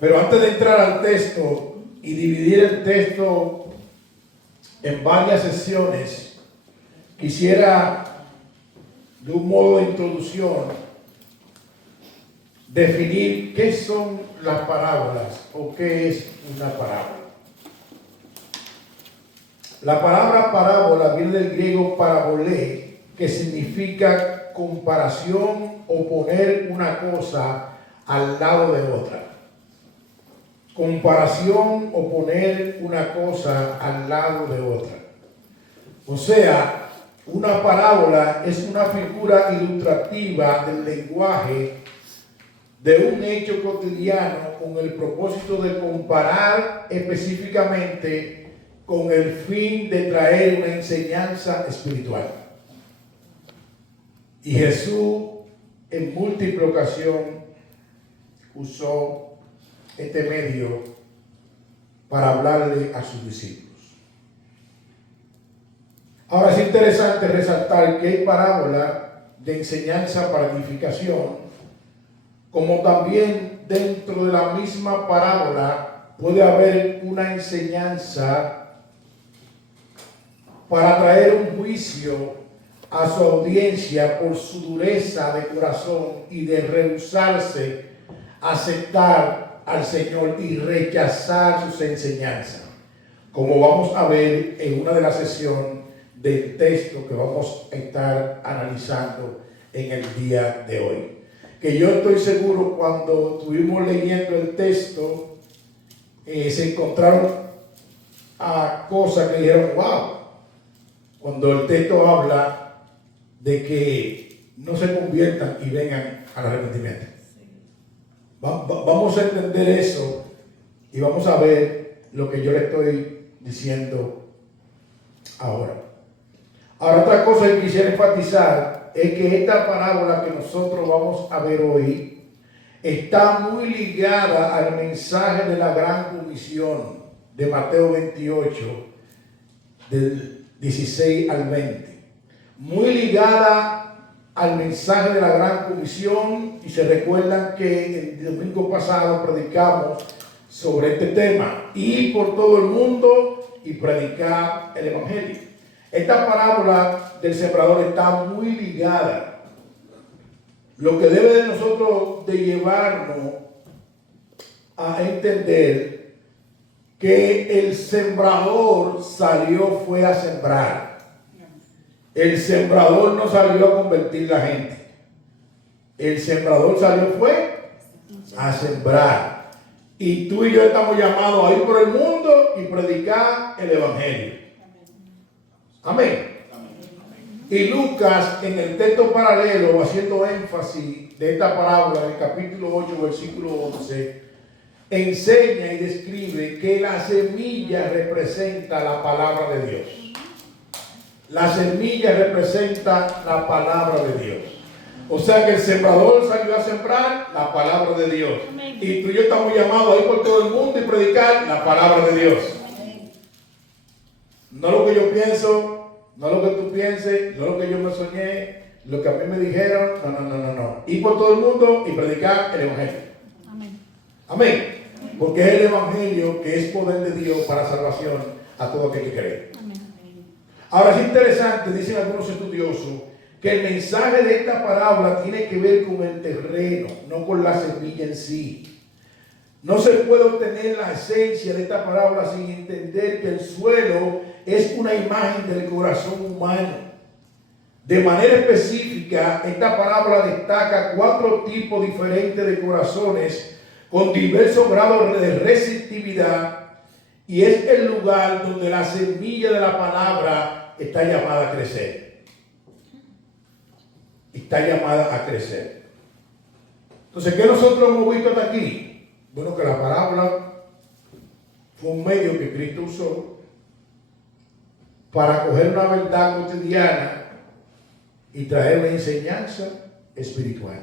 Pero antes de entrar al texto y dividir el texto en varias sesiones, quisiera, de un modo de introducción, definir qué son las parábolas o qué es una parábola. La palabra parábola viene del griego parabolé, que significa comparación o poner una cosa al lado de otra. Comparación o poner una cosa al lado de otra. O sea, una parábola es una figura ilustrativa del lenguaje de un hecho cotidiano con el propósito de comparar específicamente con el fin de traer una enseñanza espiritual. Y Jesús en múltiple ocasión usó este medio para hablarle a sus discípulos. Ahora es interesante resaltar que hay parábola de enseñanza para edificación, como también dentro de la misma parábola puede haber una enseñanza para traer un juicio a su audiencia por su dureza de corazón y de rehusarse a aceptar al Señor y rechazar sus enseñanzas, como vamos a ver en una de las sesiones del texto que vamos a estar analizando en el día de hoy. Que yo estoy seguro cuando estuvimos leyendo el texto se encontraron a cosas que dijeron, wow, cuando el texto habla de que no se conviertan y vengan al arrepentimiento. Vamos a entender eso y vamos a ver lo que yo le estoy diciendo ahora. Ahora, otra cosa que quisiera enfatizar es que esta parábola que nosotros vamos a ver hoy está muy ligada al mensaje de la gran comisión de Mateo 28, del 16 al 20. Muy ligada al mensaje de la gran comisión, y se recuerdan que el domingo pasado predicamos sobre este tema: ir por todo el mundo y predicar el evangelio. Esta parábola del sembrador está muy ligada. Lo que debe de nosotros de llevarnos a entender que el sembrador fue a sembrar. El sembrador no salió a convertir la gente. El sembrador fue a sembrar. Y tú y yo estamos llamados a ir por el mundo y predicar el evangelio. Amén. Y Lucas, en el texto paralelo, haciendo énfasis de esta parábola, en el capítulo 8, versículo 11, enseña y describe que la semilla representa la palabra de Dios. La semilla representa la palabra de Dios. O sea que el sembrador salió a sembrar la palabra de Dios. Amén. Y tú y yo estamos llamados a ir por todo el mundo y predicar la palabra de Dios. Amén. No lo que yo pienso, no lo que tú pienses, no lo que yo me soñé, lo que a mí me dijeron, no. Ir por todo el mundo y predicar el evangelio. Amén. Amén. Porque es el evangelio que es poder de Dios para salvación a todo aquel que cree. Amén. Ahora es interesante, dicen algunos estudiosos, que el mensaje de esta parábola tiene que ver con el terreno, no con la semilla en sí. No se puede obtener la esencia de esta parábola sin entender que el suelo es una imagen del corazón humano. De manera específica, esta parábola destaca 4 tipos diferentes de corazones con diversos grados de receptividad, y es el lugar donde la semilla de la palabra está llamada a crecer. Está llamada a crecer. Entonces, ¿qué nosotros hemos visto hasta aquí? Bueno, que la parábola fue un medio que Cristo usó para coger una verdad cotidiana y traer una enseñanza espiritual.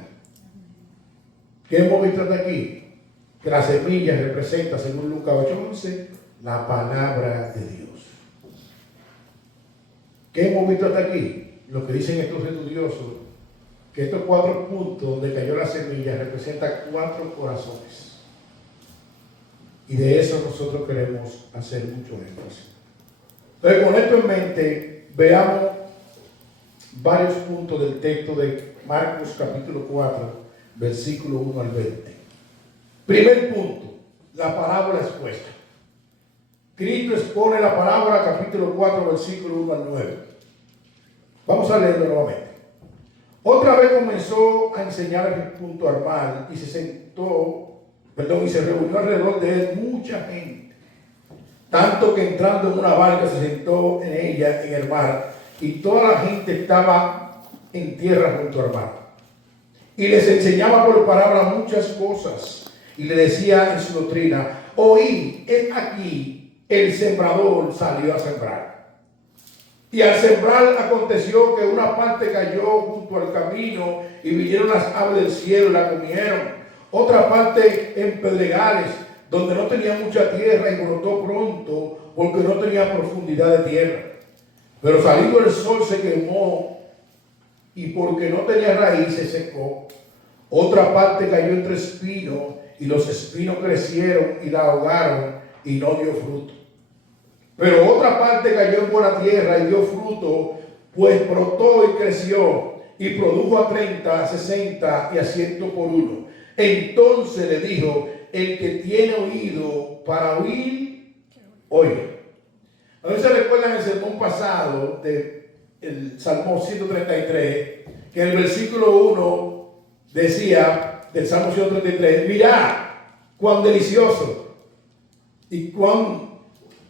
¿Qué hemos visto hasta aquí? Que la semilla representa, según Lucas 8:11, la palabra de Dios. ¿Qué hemos visto hasta aquí? Lo que dicen estos estudiosos, que estos 4 puntos donde cayó la semilla representan 4 corazones. Y de eso nosotros queremos hacer mucho énfasis. Entonces, con esto en mente, veamos varios puntos del texto de Marcos capítulo 4, versículo 1 al 20. Primer punto, la parábola expuesta. Cristo expone la parábola capítulo 4, versículo 1 al 9. Vamos a leerlo nuevamente. Otra vez comenzó a enseñar junto al mar y y se reunió alrededor de él mucha gente. Tanto que entrando en una barca se sentó en ella en el mar y toda la gente estaba en tierra junto al mar. Y les enseñaba por palabra muchas cosas y le decía en su doctrina: oí, es aquí el sembrador salió a sembrar. Y al sembrar aconteció que una parte cayó junto al camino y vinieron las aves del cielo y la comieron. Otra parte en pedregales, donde no tenía mucha tierra y brotó pronto, porque no tenía profundidad de tierra. Pero salido el sol se quemó y porque no tenía raíz se secó. Otra parte cayó entre espinos y los espinos crecieron y la ahogaron y no dio fruto. Pero otra parte cayó en buena tierra y dio fruto, pues brotó y creció y produjo a 30, a 60 y a 100 por uno. Entonces le dijo: el que tiene oído para oír, oiga. A ver si recuerdan el sermón pasado del Salmo 133, que en el versículo 1 decía del Salmo 133: mirad cuán delicioso y cuán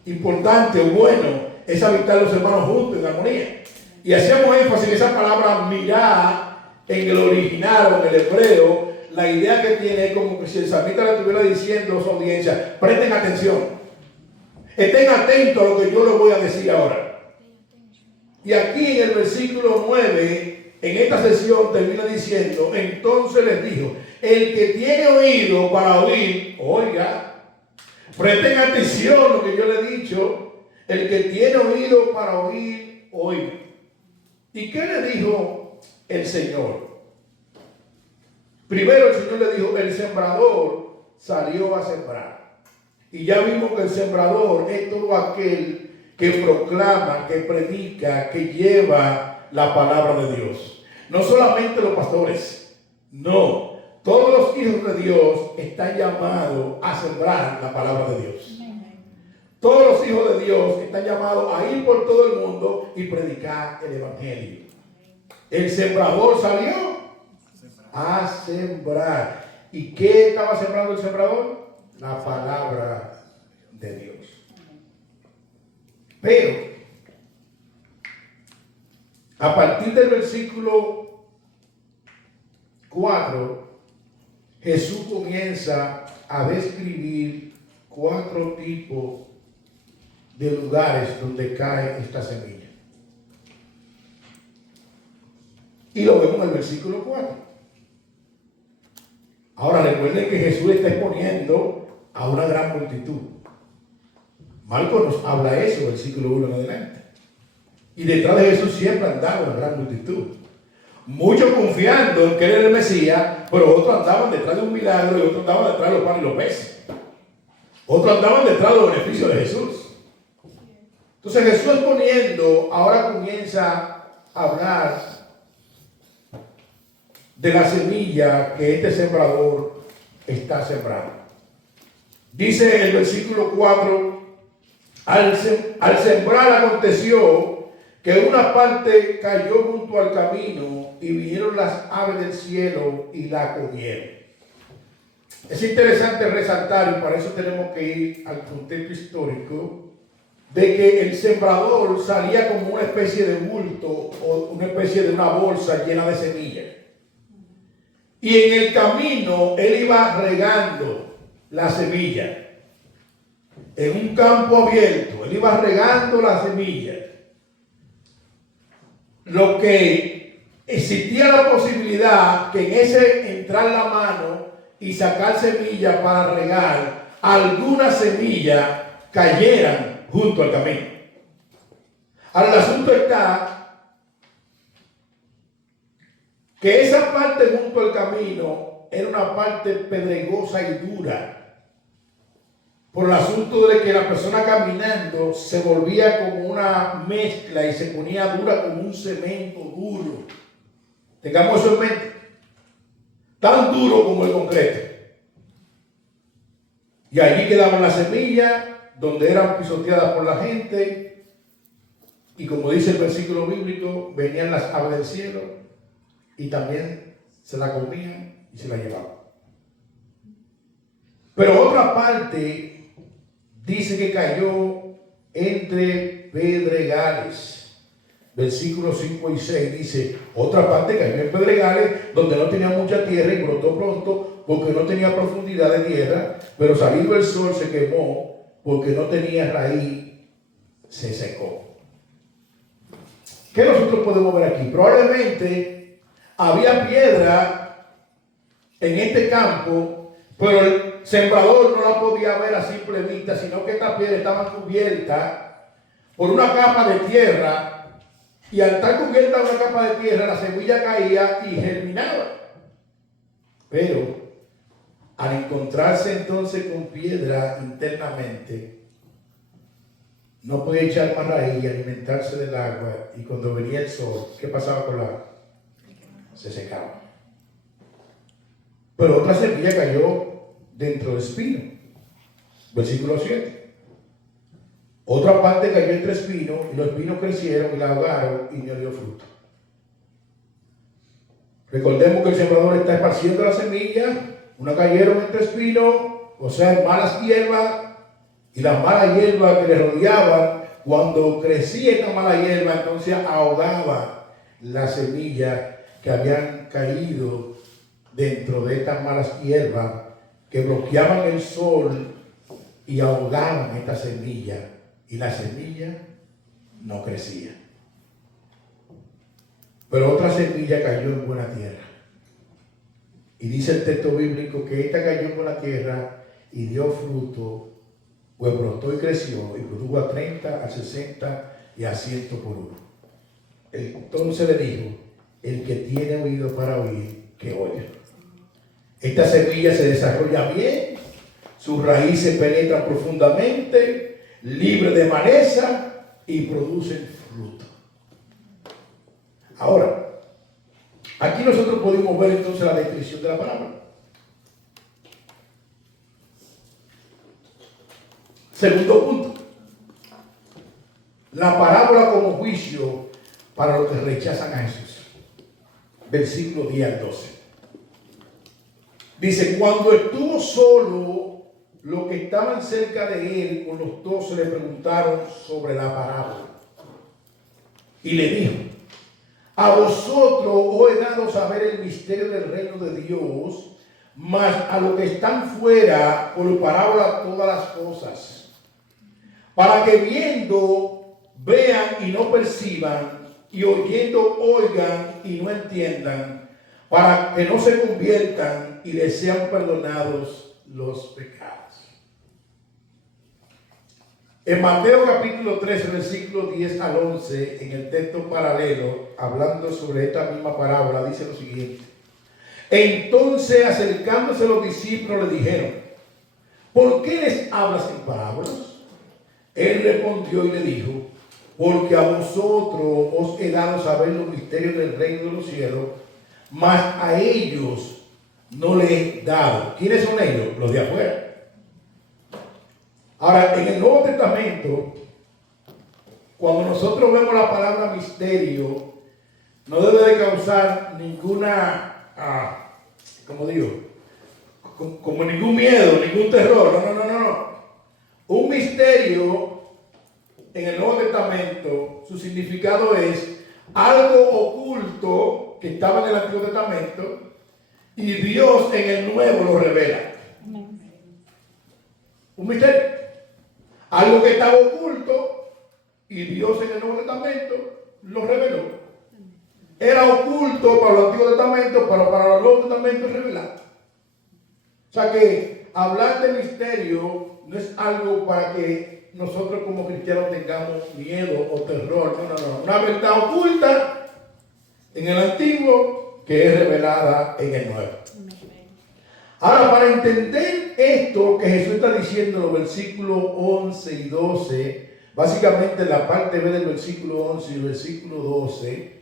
importante o bueno es habitar los hermanos juntos en armonía. Y hacíamos énfasis en esa palabra mirar en el original o en el hebreo. La idea que tiene es como que si el salmista le estuviera diciendo a su audiencia: presten atención, estén atentos a lo que yo les voy a decir ahora. Y aquí en el versículo 9, en esta sesión termina diciendo: entonces les dijo, el que tiene oído para oír, oiga. Presten atención a lo que yo le he dicho. El que tiene oído para oír, oiga. ¿Y qué le dijo el Señor? Primero el Señor le dijo: el sembrador salió a sembrar. Y ya vimos que el sembrador es todo aquel que proclama, que predica, que lleva la palabra de Dios. No solamente los pastores, no. Todos los hijos de Dios están llamados a sembrar la palabra de Dios. Todos los hijos de Dios están llamados a ir por todo el mundo y predicar el evangelio. El sembrador salió a sembrar. ¿Y qué estaba sembrando el sembrador? La palabra de Dios. Pero a partir del versículo 4, Jesús comienza a describir 4 tipos de lugares donde cae esta semilla. Y lo vemos en el versículo 4. Ahora recuerden que Jesús está exponiendo a una gran multitud. Marcos nos habla eso, versículo 1 en adelante. Y detrás de Jesús siempre andaba una gran multitud. Muchos confiando en que él era el Mesías, pero otros andaban detrás de un milagro y otros andaban detrás de los panes y los peces. Otros andaban detrás de los beneficios de Jesús. Entonces Jesús exponiendo, ahora comienza a hablar de la semilla que este sembrador está sembrando. Dice el versículo 4, al sembrar aconteció que una parte cayó junto al camino y vinieron las aves del cielo y la comieron. Es interesante resaltar, y para eso tenemos que ir al contexto histórico, de que el sembrador salía como una especie de bulto o una especie de una bolsa llena de semillas. Y en el camino él iba regando la semilla. En un campo abierto, él iba regando la semilla. Lo que existía la posibilidad que en ese entrar la mano y sacar semillas para regar, algunas semillas cayeran junto al camino. Ahora el asunto está que esa parte junto al camino era una parte pedregosa y dura. por el asunto de que la persona caminando se volvía como una mezcla y se ponía dura como un cemento duro. Tengamos eso en mente. Tan duro como el concreto. Y allí quedaban las semillas, donde eran pisoteadas por la gente. Y como dice el versículo bíblico, venían las aves del cielo y también se la comían y se la llevaban. Pero otra parte dice que cayó entre pedregales. Versículos 5 y 6 dice, otra parte cayó en pedregales donde no tenía mucha tierra y brotó pronto porque no tenía profundidad de tierra, pero saliendo el sol se quemó porque no tenía raíz, se secó. ¿Qué nosotros podemos ver aquí? Probablemente había piedra en este campo, pero el sembrador no la podía ver a simple vista, sino que estas piedras estaban cubiertas por una capa de tierra. Y al estar cubierta una capa de tierra, la semilla caía y germinaba. Pero al encontrarse entonces con piedra internamente, no podía echar más raíz y alimentarse del agua. Y cuando venía el sol, ¿qué pasaba con la agua? Se secaba. Pero otra semilla cayó dentro de espino. Versículo 7. Otra parte cayó entre espinos y los espinos crecieron y la ahogaron y no dio fruto. Recordemos que el sembrador está esparciendo la semilla, una cayeron entre espinos, o sea, en malas hierbas, y las malas hierbas que le rodeaban, cuando crecía esta mala hierba, entonces ahogaba la semilla que habían caído dentro de estas malas hierbas que bloqueaban el sol y ahogaban esta semilla. Y la semilla no crecía. Pero otra semilla cayó en buena tierra. Y dice el texto bíblico que esta cayó en buena tierra y dio fruto, pues brotó y creció y produjo a 30, a 60 y a 100 por uno. Entonces le dijo, el que tiene oído para oír, que oiga. Esta semilla se desarrolla bien, sus raíces penetran profundamente, libre de maleza y producen fruto. Ahora, aquí nosotros podemos ver entonces la descripción de la parábola. Segundo punto, la parábola como juicio para los que rechazan a Jesús. Versículo 10 al 12. Dice, cuando estuvo solo, los que estaban cerca de él, con los 12, le preguntaron sobre la parábola. Y le dijo, a vosotros os he dado saber el misterio del reino de Dios, mas a los que están fuera, por parábola todas las cosas, para que viendo, vean y no perciban, y oyendo, oigan y no entiendan, para que no se conviertan y les sean perdonados los pecados. En Mateo capítulo 13, versículo 10 al 11, en el texto paralelo, hablando sobre esta misma parábola, dice lo siguiente. Entonces, acercándose los discípulos, le dijeron, ¿por qué les hablas en parábolas? Él respondió y le dijo, porque a vosotros os he dado saber los misterios del reino de los cielos, mas a ellos no les he dado. ¿Quiénes son ellos? Los de afuera. Ahora, en el Nuevo Testamento, cuando nosotros vemos la palabra misterio, no debe de causar ninguna, como digo, como ningún miedo, ningún terror. No. Un misterio en el Nuevo Testamento, su significado es algo oculto que estaba en el Antiguo Testamento y Dios en el Nuevo lo revela. Un misterio. Algo que estaba oculto y Dios en el Nuevo Testamento lo reveló. Era oculto para el Antiguo Testamento, pero para el Nuevo Testamento es revelado. O sea que hablar de misterio no es algo para que nosotros como cristianos tengamos miedo o terror. No. Una verdad oculta en el Antiguo que es revelada en el Nuevo. Ahora, para entender esto que Jesús está diciendo en los versículos 11 y 12, básicamente en la parte B del versículo 11 y el versículo 12,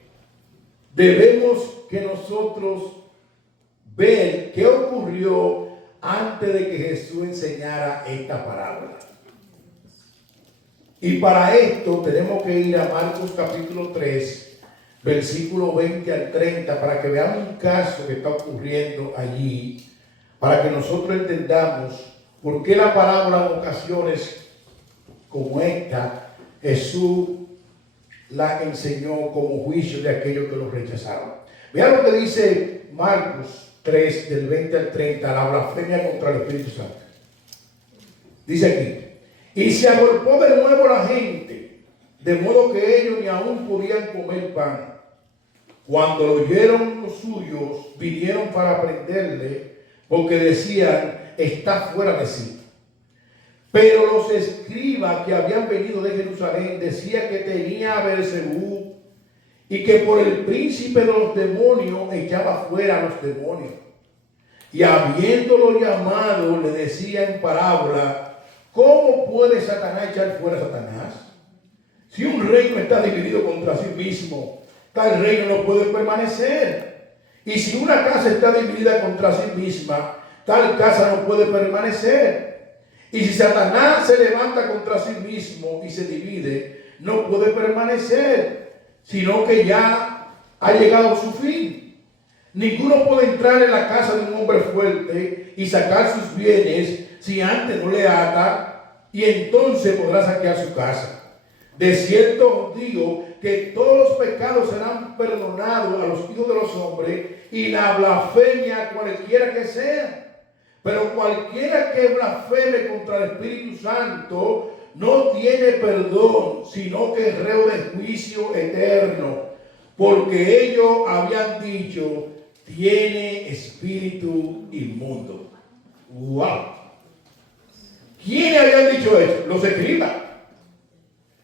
debemos que nosotros ver qué ocurrió antes de que Jesús enseñara esta parábola. Y para esto tenemos que ir a Marcos capítulo 3, versículo 20 al 30, para que veamos un caso que está ocurriendo allí, para que nosotros entendamos por qué la parábola en ocasiones como esta, Jesús la enseñó como juicio de aquellos que lo rechazaron. Vean lo que dice Marcos 3, del 20 al 30, la blasfemia contra el Espíritu Santo. Dice aquí: y se agolpó de nuevo la gente, de modo que ellos ni aún podían comer pan. Cuando lo oyeron los suyos, vinieron para prenderle, porque decían: está fuera de sí. Pero los escribas que habían venido de Jerusalén decían que tenía a Beelzebú y que por el príncipe de los demonios echaba fuera a los demonios. Y habiéndolo llamado, le decía en parábola: ¿cómo puede Satanás echar fuera a Satanás? Si un reino está dividido contra sí mismo, tal reino no puede permanecer. Y si una casa está dividida contra sí misma, tal casa no puede permanecer. Y si Satanás se levanta contra sí mismo y se divide, no puede permanecer, sino que ya ha llegado su fin. Ninguno puede entrar en la casa de un hombre fuerte y sacar sus bienes si antes no le ata, y entonces podrá saquear su casa. De cierto os digo que todos los pecados serán perdonados a los hijos de los hombres y la blasfemia cualquiera que sea. Pero cualquiera que blasfeme contra el Espíritu Santo no tiene perdón, sino que es reo de juicio eterno, porque ellos habían dicho: tiene espíritu inmundo. ¡Wow! ¿Quiénes habían dicho eso? Los escribas.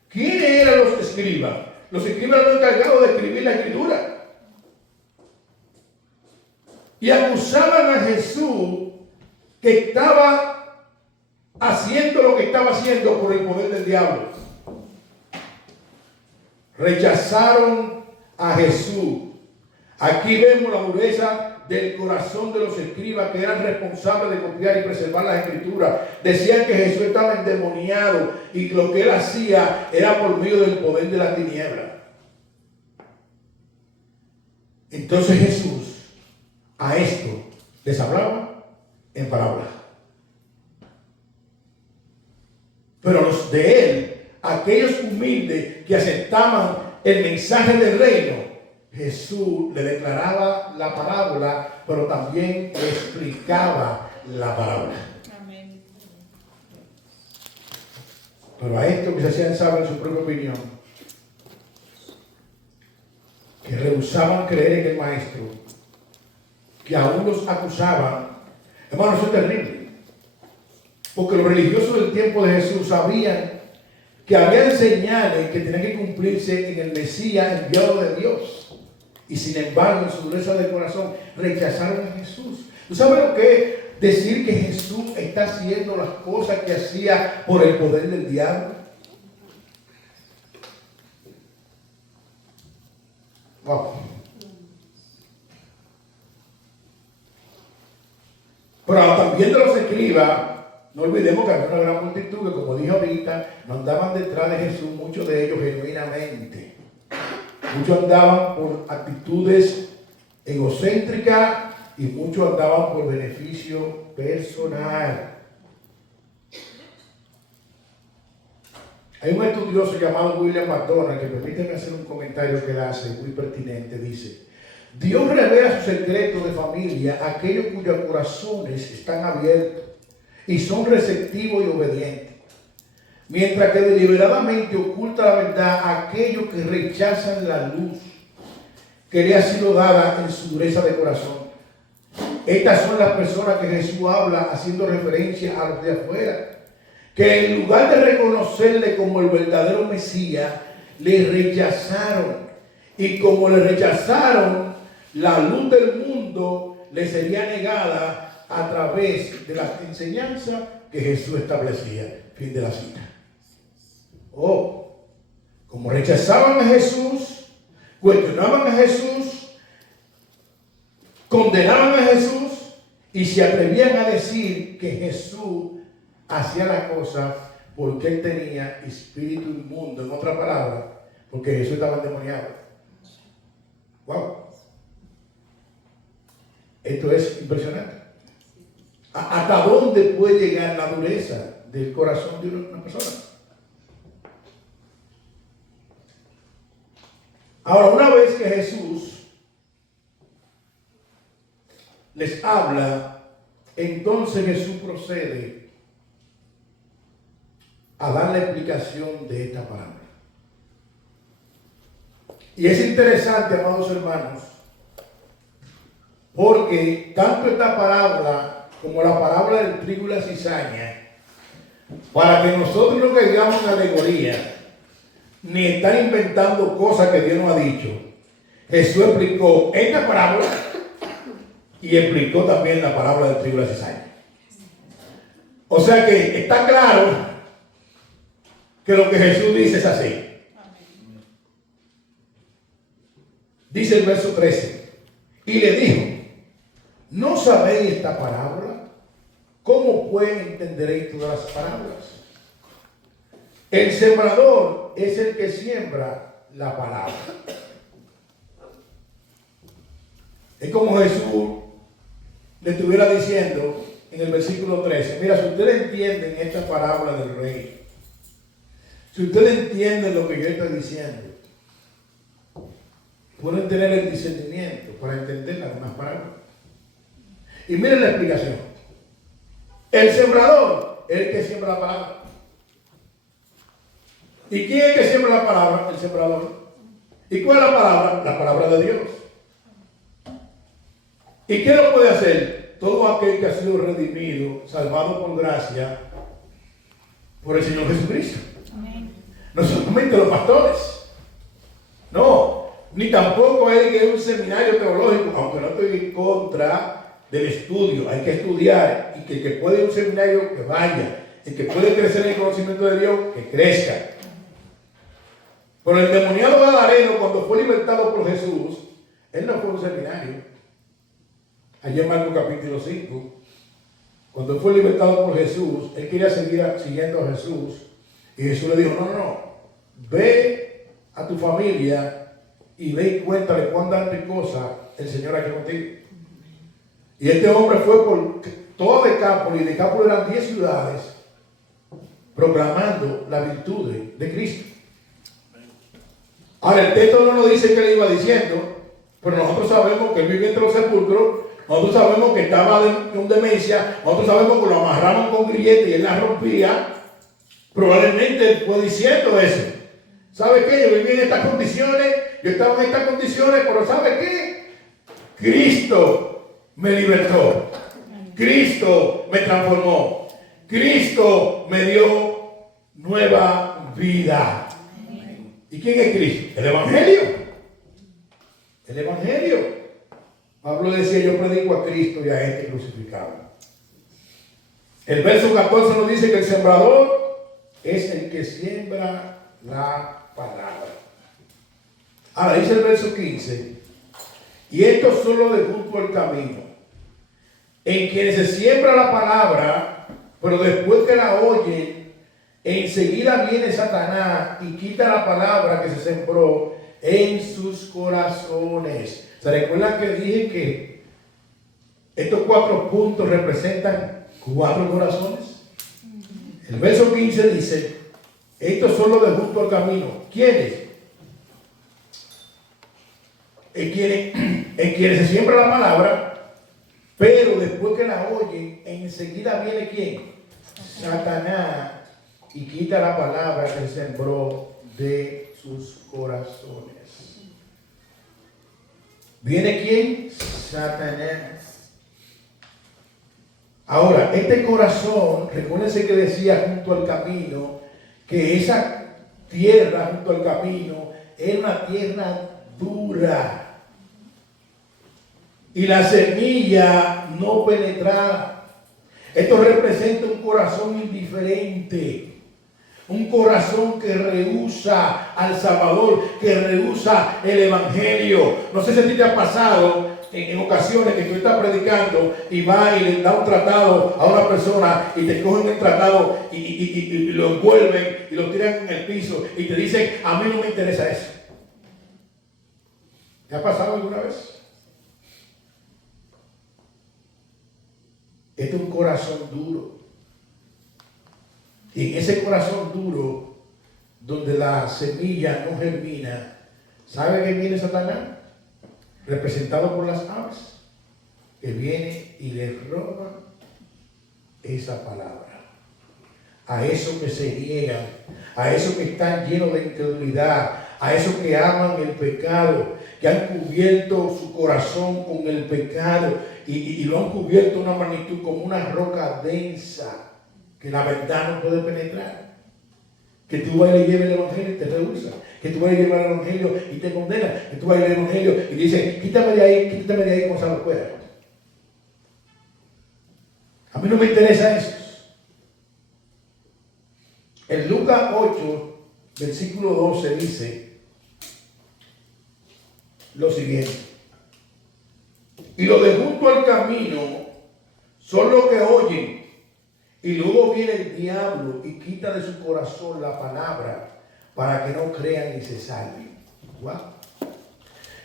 ¿Quiénes eran los escribas? Los escribas eran los encargados de escribir la escritura. Y acusaban a Jesús que estaba haciendo lo que estaba haciendo por el poder del diablo. Rechazaron a Jesús. Aquí vemos la dureza del corazón de los escribas, que eran responsables de copiar y preservar las escrituras. Decían que Jesús estaba endemoniado y lo que él hacía era por medio del poder de la tiniebla. Entonces Jesús a esto les hablaba en parábolas. Pero los de él, aquellos humildes que aceptaban el mensaje del reino, Jesús le declaraba la parábola, pero también le explicaba la parábola. Amén. Pero a esto que se hacían saber en su propia opinión, que rehusaban creer en el maestro, que aún los acusaban, hermano, eso es terrible. Porque los religiosos del tiempo de Jesús sabían que había señales que tenían que cumplirse en el Mesías enviado de Dios. Y sin embargo, en su dureza de corazón, rechazaron a Jesús. ¿Tú sabes lo que es decir que Jesús está haciendo las cosas que hacía por el poder del diablo? Wow. Pero también de los escribas, no olvidemos que había una gran multitud que, como dije ahorita, no andaban detrás de Jesús, muchos de ellos genuinamente. Muchos andaban por actitudes egocéntricas y muchos andaban por beneficio personal. Hay un estudioso llamado William McDonald que, permíteme hacer un comentario que él hace muy pertinente. Dice: Dios revela sus secretos de familia a aquellos cuyos corazones están abiertos y son receptivos y obedientes, mientras que deliberadamente oculta la verdad a aquellos que rechazan la luz que le ha sido dada en su dureza de corazón. Estas son las personas que Jesús habla haciendo referencia a los de afuera, que en lugar de reconocerle como el verdadero Mesías, le rechazaron. Y como le rechazaron, la luz del mundo le sería negada a través de las enseñanzas que Jesús establecía. Fin de la cita. Como rechazaban a Jesús, cuestionaban a Jesús, condenaban a Jesús y se atrevían a decir que Jesús hacía la cosa porque él tenía espíritu inmundo, en otra palabra, porque Jesús estaba endemoniado. Wow. Esto es impresionante. ¿Hasta dónde puede llegar la dureza del corazón de una persona? Ahora, una vez que Jesús les habla, entonces Jesús procede a dar la explicación de esta palabra. Y es interesante, amados hermanos, porque tanto esta parábola como la parábola del trigo y la cizaña, para que nosotros no caigamos en alegoría, ni estar inventando cosas que Dios no ha dicho, Jesús explicó esta parábola y explicó también la parábola del trigo y la cizaña. O sea que está claro que lo que Jesús dice es así. Dice el verso 13, y le dijo: ¿no sabéis esta parábola? ¿Cómo pues entenderéis todas las parábolas? El sembrador es el que siembra la palabra. Es como Jesús le estuviera diciendo en el versículo 13, mira, si ustedes entienden esta parábola del rey, si ustedes entienden lo que yo estoy diciendo, pueden tener el discernimiento para entender las demás parábolas. Y miren la explicación. El sembrador es el que siembra la palabra. ¿Y quién es el que siembra la palabra? El sembrador. ¿Y cuál es la palabra? La palabra de Dios. ¿Y quién lo puede hacer? Todo aquel que ha sido redimido, salvado por gracia, por el Señor Jesucristo. Amén. No solamente los pastores. No, ni tampoco hay que ir a un seminario teológico, aunque no estoy en contra del estudio. Hay que estudiar, y que el que puede ir a un seminario, que vaya. El que puede crecer en el conocimiento de Dios, que crezca. Pero el endemoniado gadareno, cuando fue libertado por Jesús, él no fue a un seminario. Allí en Marcos capítulo 5, cuando él fue libertado por Jesús, él quería seguir siguiendo a Jesús. Y Jesús le dijo: no, ve a tu familia y ve y cuéntale cuán grande cosa el Señor ha hecho contigo. Y este hombre fue por toda Decápolis, y Decápolis eran 10 ciudades, proclamando la virtud de Cristo. Ahora, el texto no nos dice qué le iba diciendo, pero nosotros sabemos que él vivía entre los sepulcros, nosotros sabemos que estaba con demencia, nosotros sabemos que lo amarraron con grilletes y él la rompía. Probablemente él fue diciendo eso. ¿Sabe qué? Yo viví en estas condiciones, yo estaba en estas condiciones, pero ¿sabe qué? Cristo me libertó. Cristo me transformó. Cristo me dio nueva vida. ¿Y quién es Cristo? El Evangelio. El Evangelio. Pablo decía: yo predico a Cristo y a este crucificado. El verso 14 nos dice que el sembrador es el que siembra la palabra. Ahora dice el verso 15: y estos son los de junto al camino, en quienes se siembra la palabra, pero después que la oyen, enseguida viene Satanás y quita la palabra que se sembró en sus corazones. ¿Se recuerdan que dije que estos 4 puntos representan 4 corazones? El verso 15 dice: estos son los de junto al camino. ¿Quiénes? En quienes se siembra la palabra, pero después que la oyen, enseguida viene ¿quién? Satanás, y quita la palabra que sembró de sus corazones. ¿Viene quién? Satanás. Ahora, este corazón, recuérdense que decía junto al camino, que esa tierra junto al camino era una tierra dura. Y la semilla no penetrada. Esto representa un corazón indiferente. Un corazón que rehúsa al Salvador, que rehúsa el Evangelio. No sé si a ti te ha pasado en ocasiones que tú estás predicando y va y le da un tratado a una persona y te cogen el tratado y lo envuelven y lo tiran en el piso y te dicen, a mí no me interesa eso. ¿Te ha pasado alguna vez? Este es un corazón duro. Y en ese corazón duro, donde la semilla no germina, ¿sabe que viene Satanás? Representado por las aves, que viene y le roba esa palabra. A esos que se niegan, a esos que están llenos de incredulidad, a esos que aman el pecado, que han cubierto su corazón con el pecado y lo han cubierto una magnitud como una roca densa, que la verdad no puede penetrar. Que tú vayas y lleves el Evangelio y te rehúsa. Que tú vayas a llevar el Evangelio y te condena. Que tú vayas a llevar el Evangelio y dice, quítame de ahí como salgo fuera. A mí no me interesa eso. En Lucas 8, versículo 12 dice lo siguiente. Y los de junto al camino son los que oyen. Y luego viene el diablo y quita de su corazón la palabra para que no crean y se salven. Wow.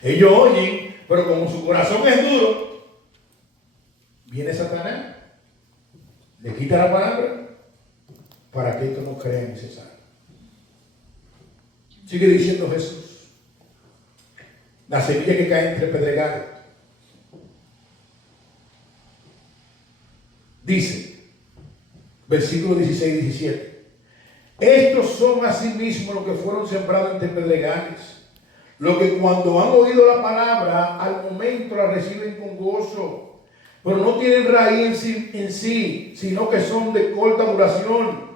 Ellos oyen, pero como su corazón es duro, viene Satanás, le quita la palabra para que ellos no crean y se salven. Sigue diciendo Jesús. La semilla que cae entre pedregales. Dice, versículos 16 y 17. Estos son asimismo los que fueron sembrados entre pedregales, los que cuando han oído la palabra, al momento la reciben con gozo, pero no tienen raíz en sí, sino que son de corta duración.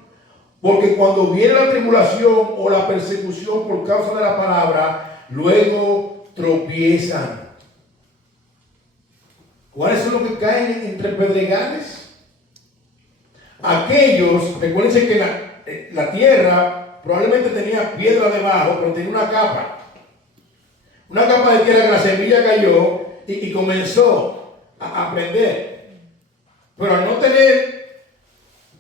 Porque cuando viene la tribulación o la persecución por causa de la palabra, luego tropiezan. ¿Cuáles son los que caen entre pedregales? Aquellos, recuérdense que la tierra probablemente tenía piedra debajo, pero tenía una capa. Una capa de tierra que la semilla cayó y comenzó a prender. Pero al no tener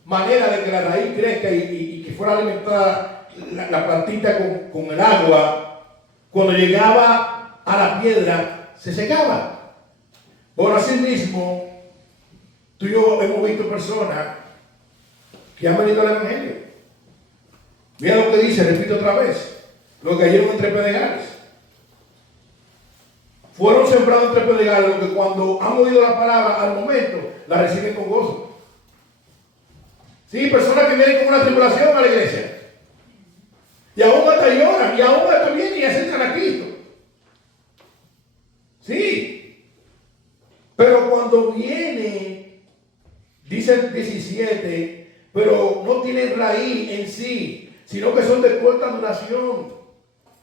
manera de que la raíz crezca y que fuera alimentada la plantita con el agua, cuando llegaba a la piedra, se secaba. Por así mismo, tú y yo hemos visto personas que han venido al Evangelio. Mira lo que dice, repito otra vez, los que cayeron entre pedregales. Fueron sembrados entre pedregales, los que cuando han oído la palabra al momento, la reciben con gozo. Sí, personas que vienen con una tribulación a la iglesia. Y aún hasta lloran, y aún hasta vienen y aceptan a Cristo. Sí. Pero cuando viene, dice el 17, pero no tienen raíz en sí, sino que son de corta duración.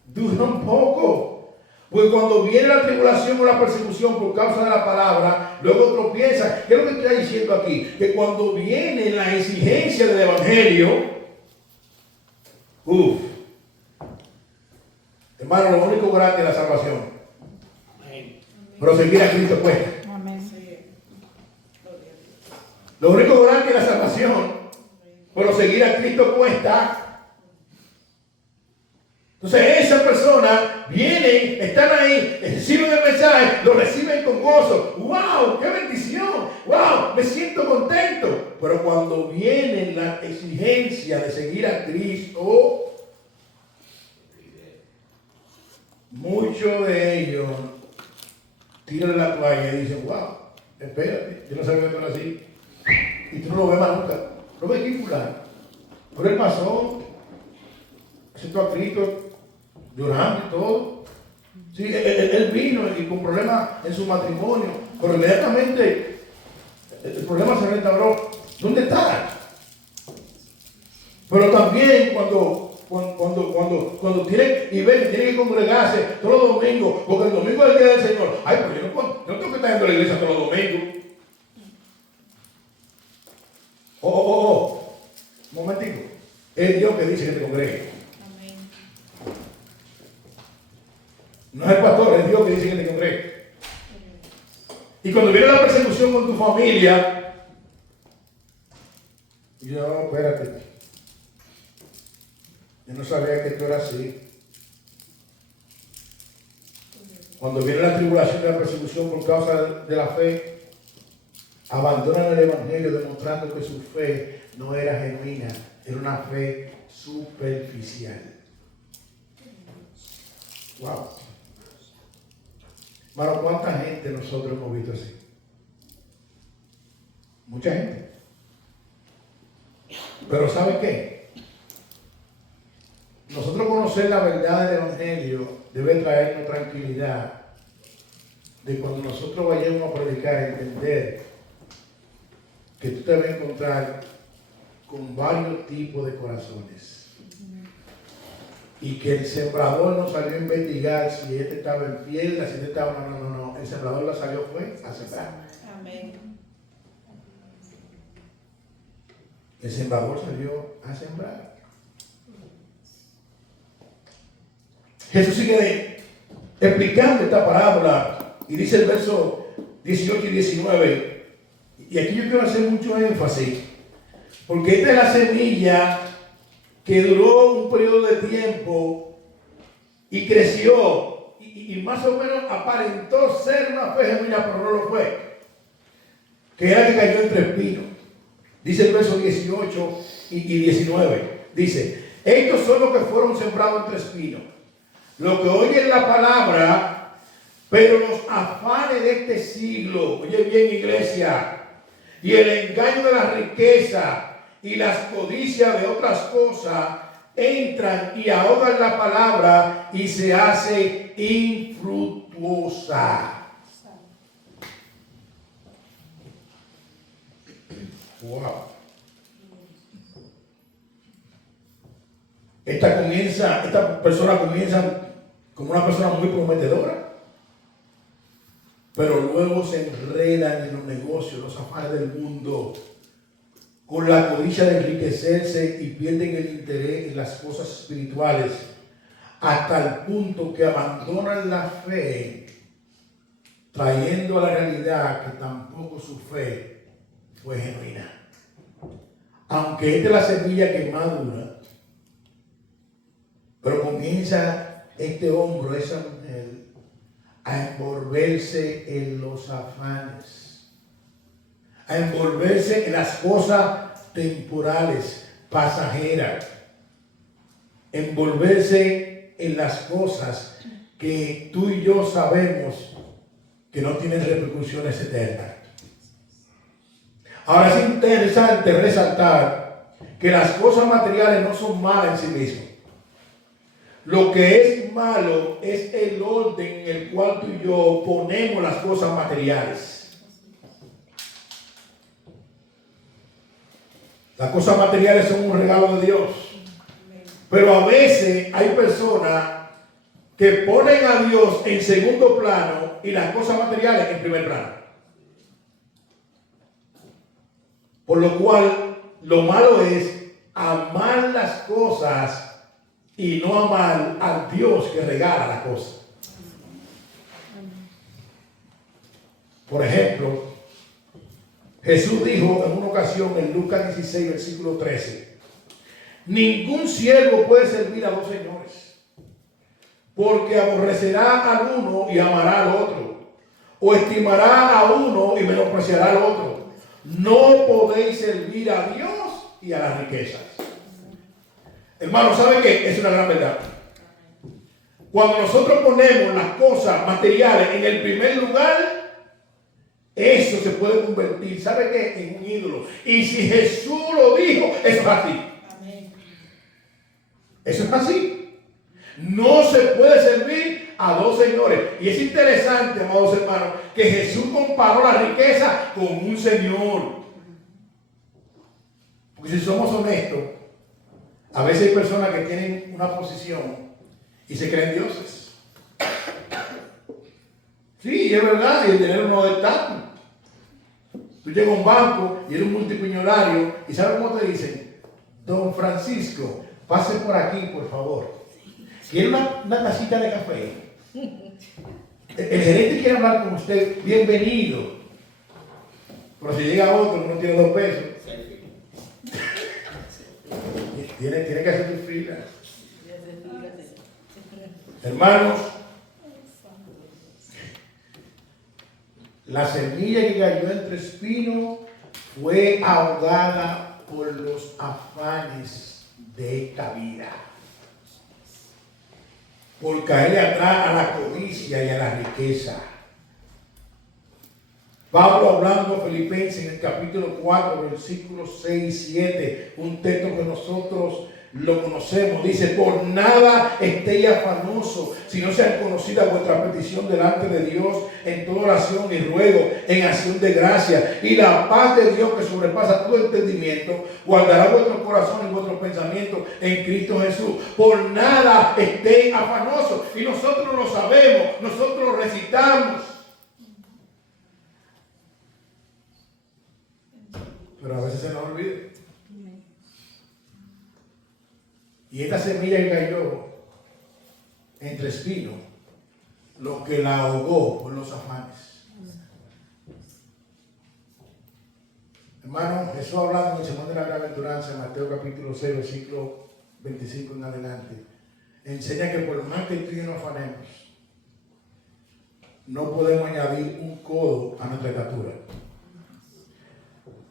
Duran poco. Pues cuando viene la tribulación o la persecución por causa de la palabra, luego tropiezan. ¿Qué es lo que está diciendo aquí? Que cuando viene la exigencia del Evangelio, hermano, lo único grande es la salvación. Pero seguir a Cristo cuesta. Lo único grande es la salvación, pero seguir a Cristo cuesta. Entonces esas personas vienen, están ahí, reciben el mensaje, lo reciben con gozo. ¡Wow! ¡Qué bendición! ¡Wow! Me siento contento. Pero cuando viene la exigencia de seguir a Cristo, muchos de ellos tiran la toalla y dicen, wow, espérate, yo no sabía que era así. Y tú no lo ves más nunca. No ves aquí fulano. Pero él pasó, aceptó a Cristo, llorando y todo. Sí, él vino y con problemas en su matrimonio, pero inmediatamente el problema se restauró. ¿Dónde está? Pero también cuando tienen y ven que tienen que congregarse todos los domingos, porque el domingo es el día del Señor. Ay, pero yo no tengo que estar yendo a la iglesia todos los domingos. Un momentico. Es Dios que dice que te congregue. Amén. No es el pastor, es Dios que dice que te congregue. Y cuando viene la persecución con tu familia, yo, espérate, yo no sabía que esto era así. Cuando viene la tribulación y la persecución por causa de la fe, abandonan el evangelio demostrando que su fe no era genuina, era una fe superficial. Wow. Hermano, ¿cuánta gente nosotros hemos visto así? Mucha gente. Pero ¿sabe qué? Nosotros conocer la verdad del evangelio debe traernos tranquilidad de cuando nosotros vayamos a predicar, entender que tú te vas a encontrar con varios tipos de corazones. Y que el sembrador no salió a investigar si este estaba en piedra, si este estaba... No. El sembrador la salió fue a sembrar. Amén. El sembrador salió a sembrar. Jesús sigue explicando esta parábola y dice el verso 18 y 19. Y aquí yo quiero hacer mucho énfasis, porque esta es la semilla que duró un periodo de tiempo y creció y más o menos aparentó ser una fe genuina, pero no lo fue. Que era que cayó entre espinos. Dice el verso 18 y 19. Dice, estos son los que fueron sembrados entre espinos, los que oyen la palabra, pero los afanes de este siglo, oye bien iglesia, y el engaño de la riqueza y las codicias de otras cosas entran y ahogan la palabra y se hace infructuosa. Wow. Esta persona comienza como una persona muy prometedora, pero luego se enredan en los negocios, los afanes del mundo, con la codicia de enriquecerse y pierden el interés en las cosas espirituales, hasta el punto que abandonan la fe, trayendo a la realidad que tampoco su fe fue genuina. Aunque esta es la semilla que madura, pero comienza este hombre, esa mujer, a envolverse en los afanes, a envolverse en las cosas temporales, pasajeras, envolverse en las cosas que tú y yo sabemos que no tienen repercusiones eternas. Ahora es interesante resaltar que las cosas materiales no son malas en sí mismas. Lo que es malo es el orden en el cual tú y yo ponemos las cosas materiales. Las cosas materiales son un regalo de Dios. Pero a veces hay personas que ponen a Dios en segundo plano y las cosas materiales en primer plano. Por lo cual, lo malo es amar las cosas y no amar al Dios que regala la cosa. Por ejemplo, Jesús dijo en una ocasión en Lucas 16, versículo 13, ningún siervo puede servir a dos señores, porque aborrecerá al uno y amará al otro, o estimará a uno y menospreciará al otro. No podéis servir a Dios y a las riquezas. Hermano, ¿sabe qué? Es una gran verdad. Cuando nosotros ponemos las cosas materiales en el primer lugar, eso se puede convertir, ¿sabe qué? En un ídolo. Y si Jesús lo dijo, eso es así. Eso es así. No se puede servir a dos señores. Y es interesante, amados hermanos, que Jesús comparó la riqueza con un señor. Porque si somos honestos, a veces hay personas que tienen una posición y se creen dioses. Sí, es verdad, y el dinero no es tanto. Tú llegas a un banco y eres un multimillonario y ¿sabes cómo te dicen? Don Francisco, pase por aquí, por favor. ¿Quiere una tacita de café? El gerente quiere hablar con usted. Bienvenido. Pero si llega otro que no tiene 2 pesos, tiene que hacer tu fila. Hermanos, la semilla que cayó entre espinos fue ahogada por los afanes de esta vida, por caerle atrás a la codicia y a la riqueza. Pablo hablando a Filipenses en el capítulo 4, versículos 6 y 7, un texto que nosotros lo conocemos, dice: por nada estéis afanosos, si no sean conocida vuestra petición delante de Dios en toda oración y ruego, en acción de gracia, y la paz de Dios que sobrepasa todo entendimiento, guardará vuestro corazón y vuestros pensamientos en Cristo Jesús. Por nada estéis afanosos, y nosotros lo sabemos, nosotros lo recitamos, pero a veces se nos olvida. Y esta semilla que cayó entre espinos, lo que la ahogó por los afanes. Hermano, Jesús hablando en el sermón de la bienaventuranza, en Mateo capítulo 6, versículo 25 en adelante, enseña que por más que tú y yo nos afanemos, no podemos añadir un codo a nuestra estatura.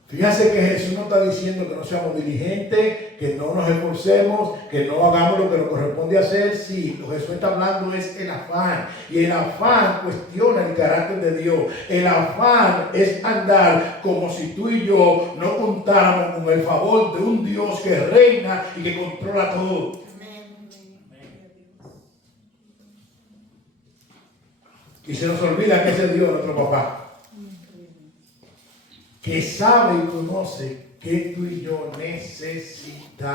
Fíjense que Jesús no está diciendo que no seamos diligentes, que no nos esforcemos, que no hagamos lo que nos corresponde hacer. Sí, lo que Jesús está hablando es el afán. Y el afán cuestiona el carácter de Dios. El afán es andar como si tú y yo no contáramos con el favor de un Dios que reina y que controla todo. Y se nos olvida que ese Dios es nuestro papá, que sabe y conoce que tú y yo necesitamos.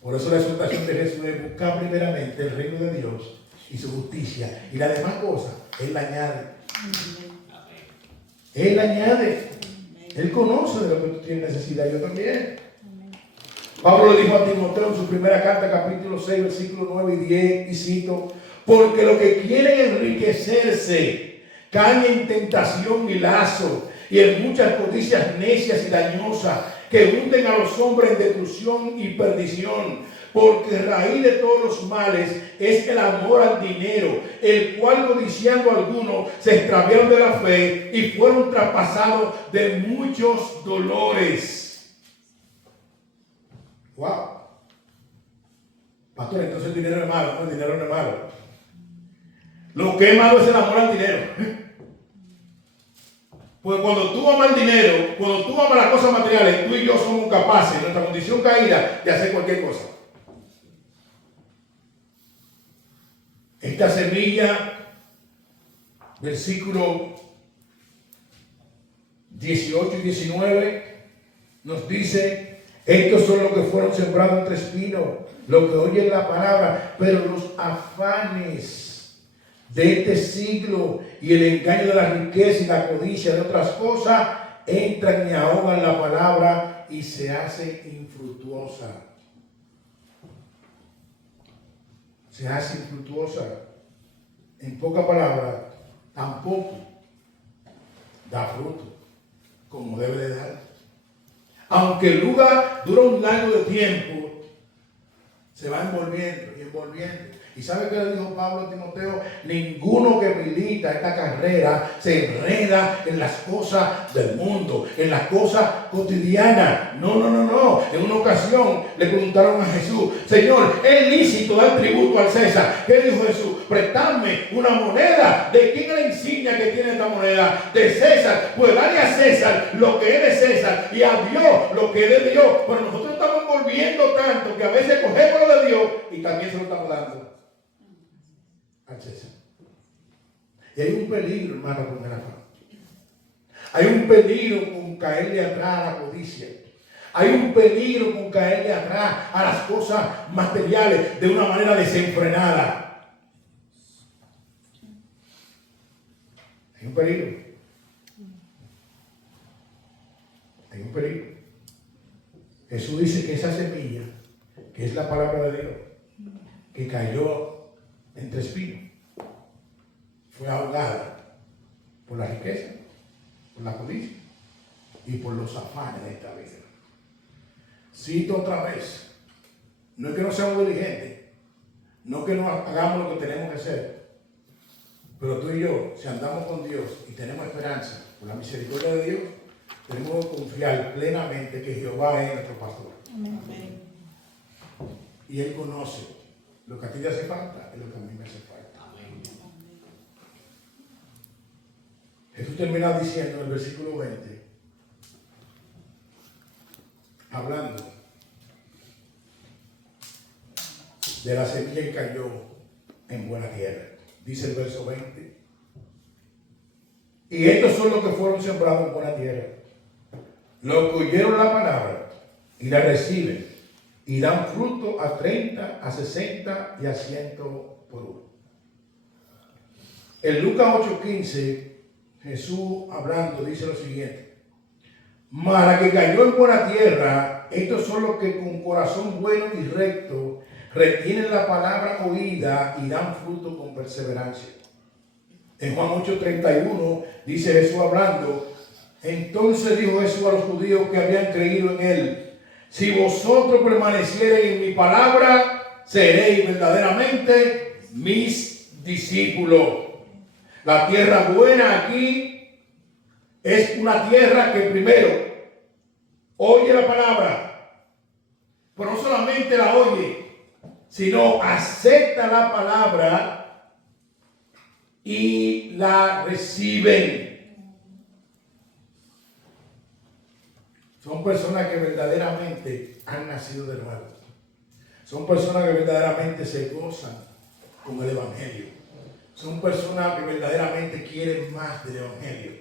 Por eso la exhortación de Jesús es buscar primeramente el reino de Dios y su justicia, y las demás cosas Él la añade. Él la añade. Él conoce de lo que tú tienes necesidad, yo también. Pablo le dijo a Timoteo en su primera carta, capítulo 6, versículos 9 y 10, y cito: porque los que quieren enriquecerse caen en tentación y lazo, y en muchas codicias necias y dañosas, que hunden a los hombres en destrucción y perdición. Porque raíz de todos los males es el amor al dinero, el cual codiciando algunos se extraviaron de la fe y fueron traspasados de muchos dolores. Wow. Pastor, entonces el dinero es malo. No, el dinero no es malo. Lo que es malo es el amor al dinero. Porque cuando tú amas el dinero, cuando tú amas las cosas materiales, tú y yo somos capaces, en nuestra condición caída, de hacer cualquier cosa. Esta semilla, versículo 18 y 19, nos dice: estos son los que fueron sembrados entre espinos, los que oyen la palabra, pero los afanes de este siglo y el engaño de la riqueza y la codicia de otras cosas entran y ahogan la palabra y se hace infructuosa. Se hace infructuosa. En pocas palabras, tampoco da fruto como debe de dar. Aunque el lugar dura un largo de tiempo, se va envolviendo y envolviendo. ¿Y sabe qué le dijo Pablo a Timoteo? Ninguno que milita esta carrera se enreda en las cosas del mundo, en las cosas cotidianas. No. En una ocasión le preguntaron a Jesús: Señor, ¿es lícito dar tributo al César? ¿Qué dijo Jesús? Prestadme una moneda. ¿De quién es la insignia que tiene esta moneda? De César. Pues dale a César lo que es de César y a Dios lo que es de Dios. Pero nosotros estamos envolviendo tanto que a veces cogemos lo de Dios y también se lo estamos dando al César. Y hay un peligro, hermano, con el afán. Hay un peligro con caerle atrás a la codicia. Hay un peligro con caerle atrás a las cosas materiales de una manera desenfrenada. Hay un peligro. Hay un peligro. Jesús dice que esa semilla, que es la palabra de Dios, que cayó entre espinos, fue ahogada por la riqueza, por la codicia y por los afanes de esta vida. Cito otra vez, no es que no seamos diligentes, no es que no hagamos lo que tenemos que hacer, pero tú y yo, si andamos con Dios y tenemos esperanza por la misericordia de Dios, tenemos que confiar plenamente que Jehová es nuestro pastor. Amén. Y Él conoce lo que a ti te hace falta y lo que a mí me hace falta. Amén. Jesús termina diciendo en el versículo 20, hablando de la semilla que cayó en buena tierra. Dice el verso 20. Y estos son los que fueron sembrados en buena tierra. Los que oyeron la palabra y la reciben y dan fruto a 30, a 60 y a 100 por uno. En Lucas 8:15, Jesús hablando dice lo siguiente. Mas la que cayó en buena tierra, estos son los que con corazón bueno y recto retienen la palabra oída y dan fruto con perseverancia. En Juan 8:31 dice Jesús hablando, entonces dijo Jesús a los judíos que habían creído en él, si vosotros permaneciereis en mi palabra, seréis verdaderamente mis discípulos. La tierra buena aquí es una tierra que primero oye la palabra, pero no solamente la oye, sino acepta la palabra y la reciben. Son personas que verdaderamente han nacido de nuevo. Son personas que verdaderamente se gozan con el Evangelio. Son personas que verdaderamente quieren más del Evangelio.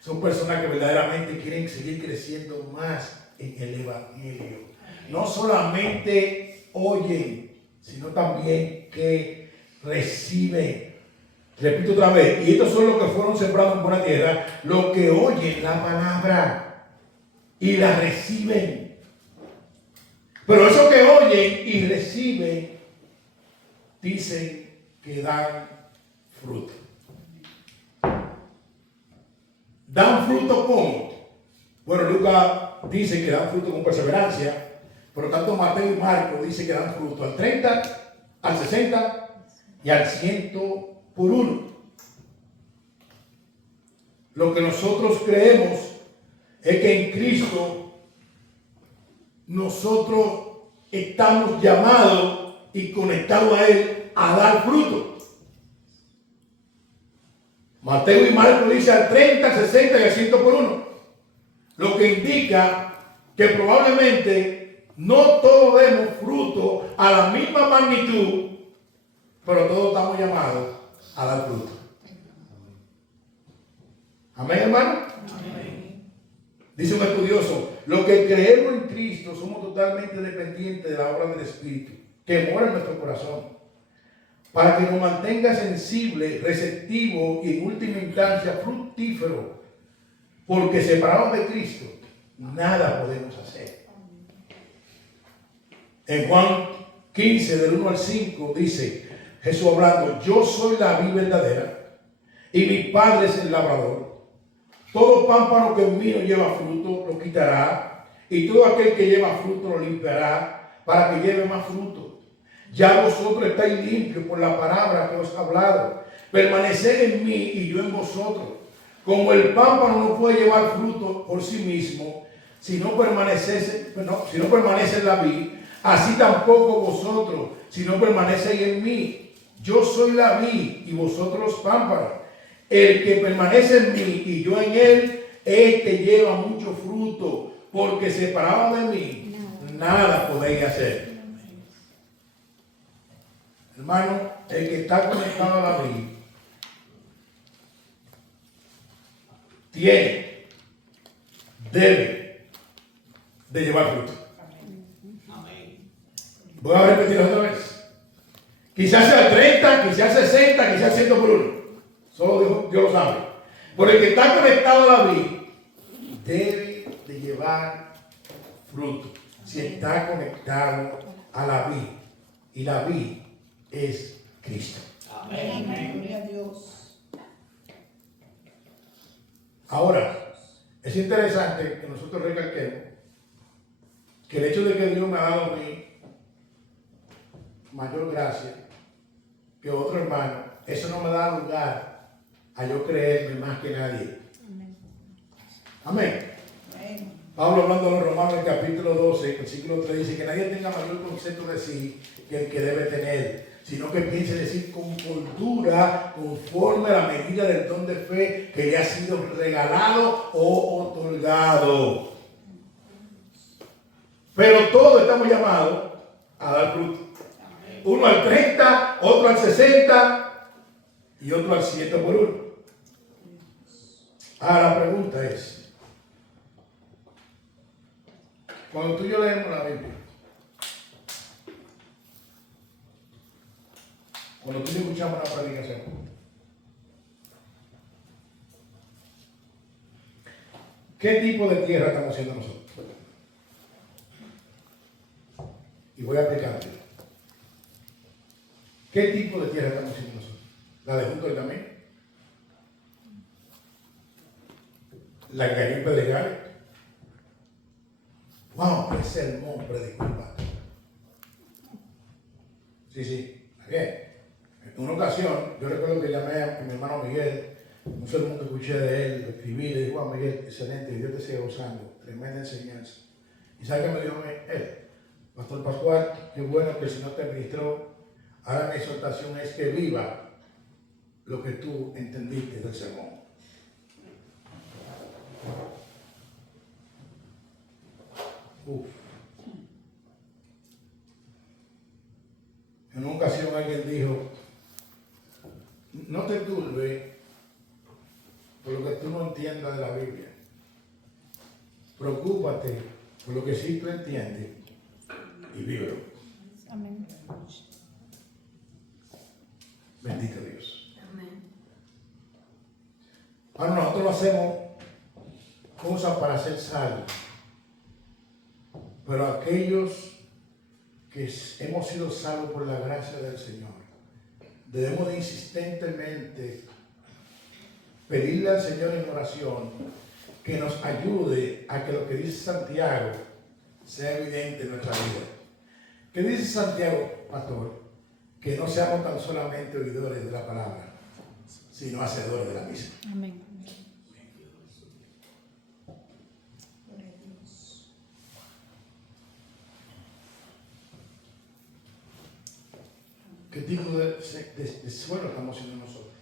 Son personas que verdaderamente quieren seguir creciendo más en el Evangelio. No solamente oyen, sino también que reciben. Repito otra vez, y estos son los que fueron sembrados en buena tierra, los que oyen la palabra y la reciben. Pero esos que oyen y reciben, dicen que dan fruto. ¿Dan fruto cómo? Bueno, Lucas dice que dan fruto con perseverancia. Por lo tanto, Mateo y Marcos dicen que dan fruto al 30, al 60 y al 100 por uno. Lo que nosotros creemos es que en Cristo nosotros estamos llamados y conectados a Él a dar fruto. Mateo y Marcos dicen al 30, al 60 y al 100 por uno. Lo que indica que probablemente no todos demos fruto a la misma magnitud, pero todos estamos llamados a dar fruto. Amén, hermano. Amén. Dice un estudioso, los que creemos en Cristo somos totalmente dependientes de la obra del Espíritu, que mora en nuestro corazón, para que nos mantenga sensible, receptivo y en última instancia fructífero, porque separados de Cristo, nada podemos hacer. En Juan 15, del 1 al 5, dice Jesús hablando, yo soy la vid verdadera y mi Padre es el labrador. Todo pámpano que en mí no lleva fruto lo quitará, y todo aquel que lleva fruto lo limpiará para que lleve más fruto. Ya vosotros estáis limpios por la palabra que os he hablado. Permaneced en mí y yo en vosotros. Como el pámpano no puede llevar fruto por sí mismo, si no permanece en la vid, así tampoco vosotros, si no permanecéis en mí. Yo soy la vid y vosotros los pámpanos. El que permanece en mí y yo en él, este lleva mucho fruto, porque separado de mí, nada podéis hacer. Hermano, el que está conectado a la vid, debe de llevar fruto. Voy a repetir otra vez. Quizás sea 30, quizás 60, quizás 100 por uno. Solo Dios lo sabe. Por el que está conectado a la vid, debe de llevar fruto. si está conectado a la vid. Y la vid es Cristo. Amén. Gloria a Dios. Ahora, es interesante que nosotros recalquemos que el hecho de que Dios me ha dado a mí mayor gracia que otro hermano, eso no me da lugar a yo creerme más que nadie. Amén. Amén. Pablo, hablando a los Romanos en el capítulo 12, versículo 3, dice que nadie tenga mayor concepto de sí que el que debe tener, sino que piense decir con cordura, conforme a la medida del don de fe que le ha sido regalado o otorgado. Pero todos estamos llamados a dar fruto. Uno al 30, otro al 60 y otro al 100 por uno. Ahora la pregunta es, cuando tú y yo leemos la Biblia, cuando tú y yo escuchamos una predicación, ¿qué tipo de tierra estamos haciendo nosotros? Y voy a explicarlo. ¿Qué tipo de tierra estamos haciendo nosotros? ¿La de junto del camino? ¿La que cayó en Pedregales? ¡Wow! ¡Qué sermón predicó! Sí. Bien. En una ocasión, yo recuerdo que llamé a mi hermano Miguel, un sermón que escuché de él, lo escribí, le dije, wow, Miguel, excelente, Dios te siga usando, tremenda enseñanza. ¿Y sabe qué me dijo él? Pastor Pascual, qué bueno que el Señor te ministró. Ahora mi exhortación es que viva lo que tú entendiste del sermón. En una ocasión alguien dijo, no te turbes por lo que tú no entiendas de la Biblia. Preocúpate por lo que sí tú entiendes y vívelo. Amén. Bendito Dios. Amén. Ahora nosotros no hacemos cosas para ser salvos, pero aquellos que hemos sido salvos por la gracia del Señor, debemos de insistentemente pedirle al Señor en oración que nos ayude a que lo que dice Santiago sea evidente en nuestra vida. ¿Qué dice Santiago, pastor? Que no seamos tan solamente oidores de la palabra, sino hacedores de la misma. Amén. ¿Qué tipo de suelo estamos haciendo nosotros?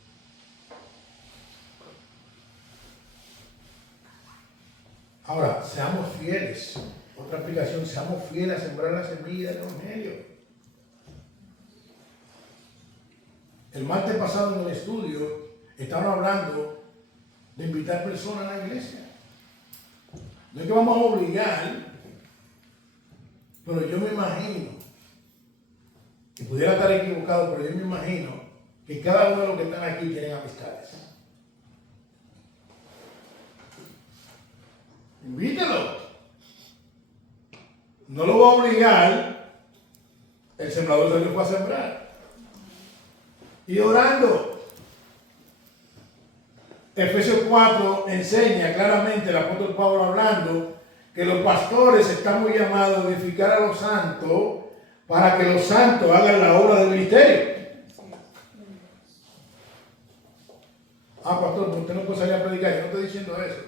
Ahora, seamos fieles. Otra aplicación, seamos fieles a sembrar la semilla del Evangelio. El martes pasado en el estudio estaban hablando de invitar personas a la iglesia. No es que vamos a obligar, pero yo me imagino, y pudiera estar equivocado, pero yo me imagino que cada uno de los que están aquí tienen amistades. Invítalo. No lo va a obligar. El sembrador se le fue a sembrar. Y orando. Efesios 4 enseña claramente el apóstol Pablo hablando que los pastores están muy llamados a edificar a los santos para que los santos hagan la obra del ministerio. Pastor, usted no puede salir a predicar. Yo no estoy diciendo eso.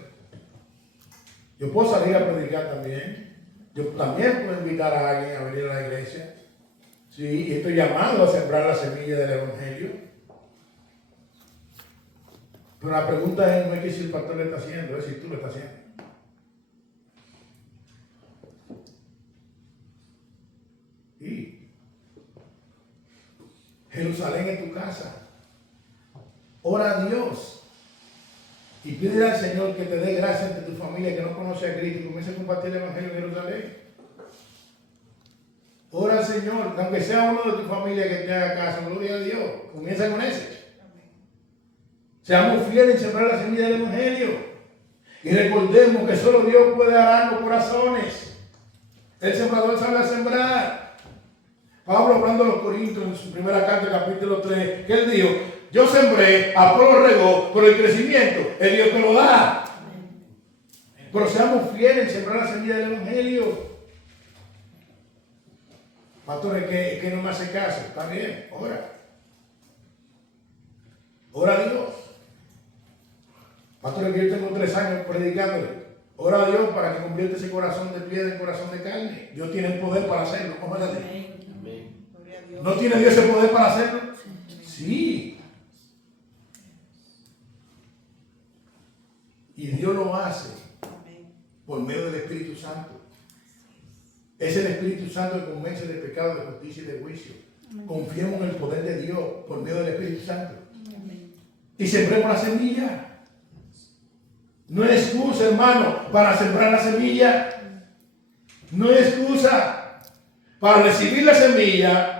Yo puedo salir a predicar también. Yo también puedo invitar a alguien a venir a la iglesia. Sí, y estoy llamado a sembrar la semilla del Evangelio. Pero la pregunta es, no es que si el pastor lo está haciendo, es si tú lo estás haciendo. Y Jerusalén es tu casa. Ora a Dios y pídele al Señor que te dé gracia entre tu familia que no conoce a Cristo y comience a compartir el Evangelio en Jerusalén. Ora al Señor, aunque sea uno de tu familia que te haga caso, gloria a Dios. Comienza con ese. Seamos fieles en sembrar la semilla del Evangelio. Y recordemos que solo Dios puede arar los corazones. El sembrador sabe sembrar. Pablo hablando a los Corintios en su primera carta, capítulo 3, que él dijo, yo sembré, Apolo regó, pero el crecimiento es Dios que lo da. Pero seamos fieles en sembrar la semilla del Evangelio. Pastores, que no me hace caso. Está bien, ora. Ora a Dios. Pastores, que yo tengo 3 años predicándole. Ora a Dios para que convierta ese corazón de piedra en corazón de carne. Dios tiene el poder para hacerlo. ¿Cómo es así? ¿No tiene Dios ese poder para hacerlo? Sí. Y Dios lo hace por medio del Espíritu Santo. Es el Espíritu Santo que convence de pecado, de justicia y de juicio. Confiemos en el poder de Dios por medio del Espíritu Santo. Y sembremos la semilla. No es excusa, hermano, para sembrar la semilla. No es excusa para recibir la semilla.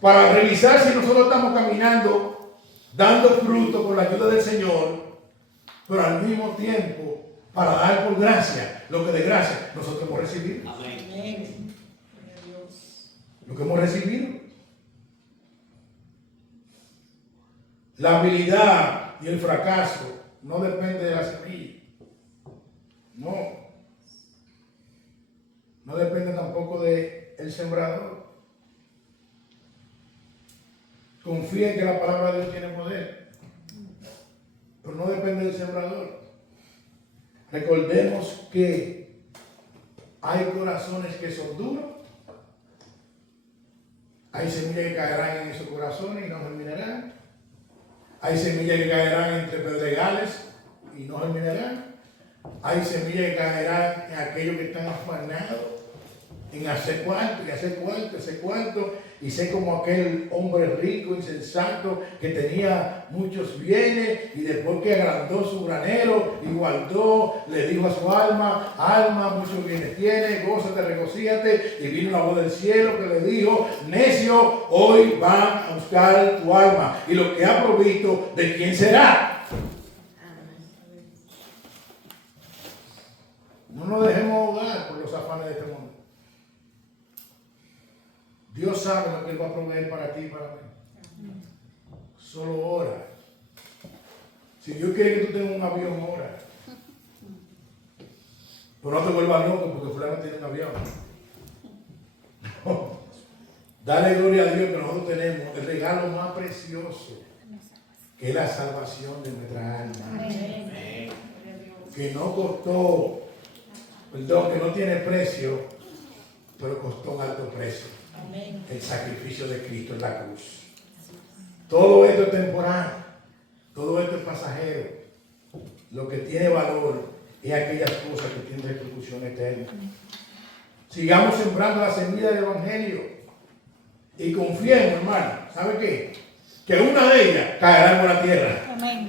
Para revisar si nosotros estamos caminando, dando fruto con la ayuda del Señor, pero al mismo tiempo para dar por gracia lo que de gracia nosotros hemos recibido. Amén. Lo que hemos recibido. La habilidad y el fracaso no depende de la semilla. No. No depende tampoco del sembrador. Confía en que la palabra de Dios tiene poder. Pero no depende del sembrador. Recordemos que hay corazones que son duros. Hay semillas que caerán en esos corazones y no germinarán. Hay semillas que caerán entre pedregales y no germinarán. Hay semillas que caerán en aquellos que están afanados en hacer cuarto y hacer cuarto y ser como aquel hombre rico, insensato, que tenía muchos bienes y después que agrandó su granero y guardó, le dijo a su alma, alma, muchos bienes tienes, gózate, regocíate, y vino la voz del cielo que le dijo, necio, hoy van a buscar tu alma y lo que ha provisto, ¿de quién será? No nos dejemos ahogar por los afanes de este mundo. Dios sabe lo que Él va a proveer para ti y para mí. Solo ora. Si Dios quiere que tú tengas un avión, ora. Pero no te vuelvas loco porque fulano tiene un avión. No. Dale gloria a Dios que nosotros tenemos el regalo más precioso, que es la salvación de nuestra alma. Amén. Que no costó, perdón, que no tiene precio, pero costó un alto precio. Amén. El sacrificio de Cristo en la cruz. Todo esto es temporal, todo esto es pasajero. Lo que tiene valor es aquellas cosas que tienen repercusión eterna. Sigamos sembrando la semilla del Evangelio y confiemos, hermano. ¿Sabe qué? Que una de ellas caerá en buena tierra. Amén.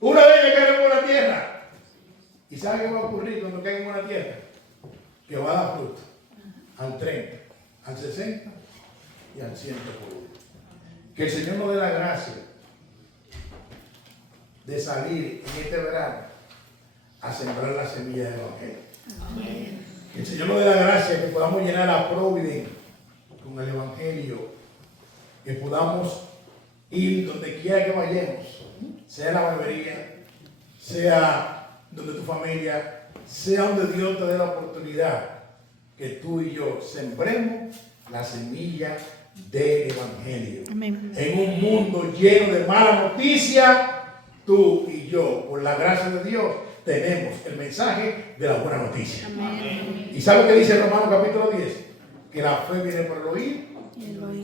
Una de ellas caerá en buena tierra. ¿Y sabe qué va a ocurrir cuando caiga en buena tierra? Que va a dar fruto. Al 30, al 60 y al 100 por uno. Que el Señor nos dé la gracia de salir en este verano a sembrar la semilla del Evangelio. Amén. Que el Señor nos dé la gracia que podamos llenar a Providence con el Evangelio, que podamos ir donde quiera que vayamos, sea la barbería, sea donde tu familia, sea donde Dios te dé la oportunidad, que tú y yo sembremos la semilla del Evangelio. Amén. En un mundo lleno de mala noticia, tú y yo, por la gracia de Dios, tenemos el mensaje de la buena noticia. Amén. ¿Y sabe qué dice Romanos capítulo 10? Que la fe viene por el oír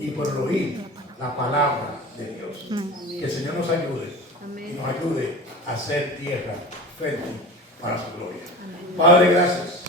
y por el oír la palabra de Dios. Que el Señor nos ayude y nos ayude a hacer tierra fértil para su gloria. Padre, gracias.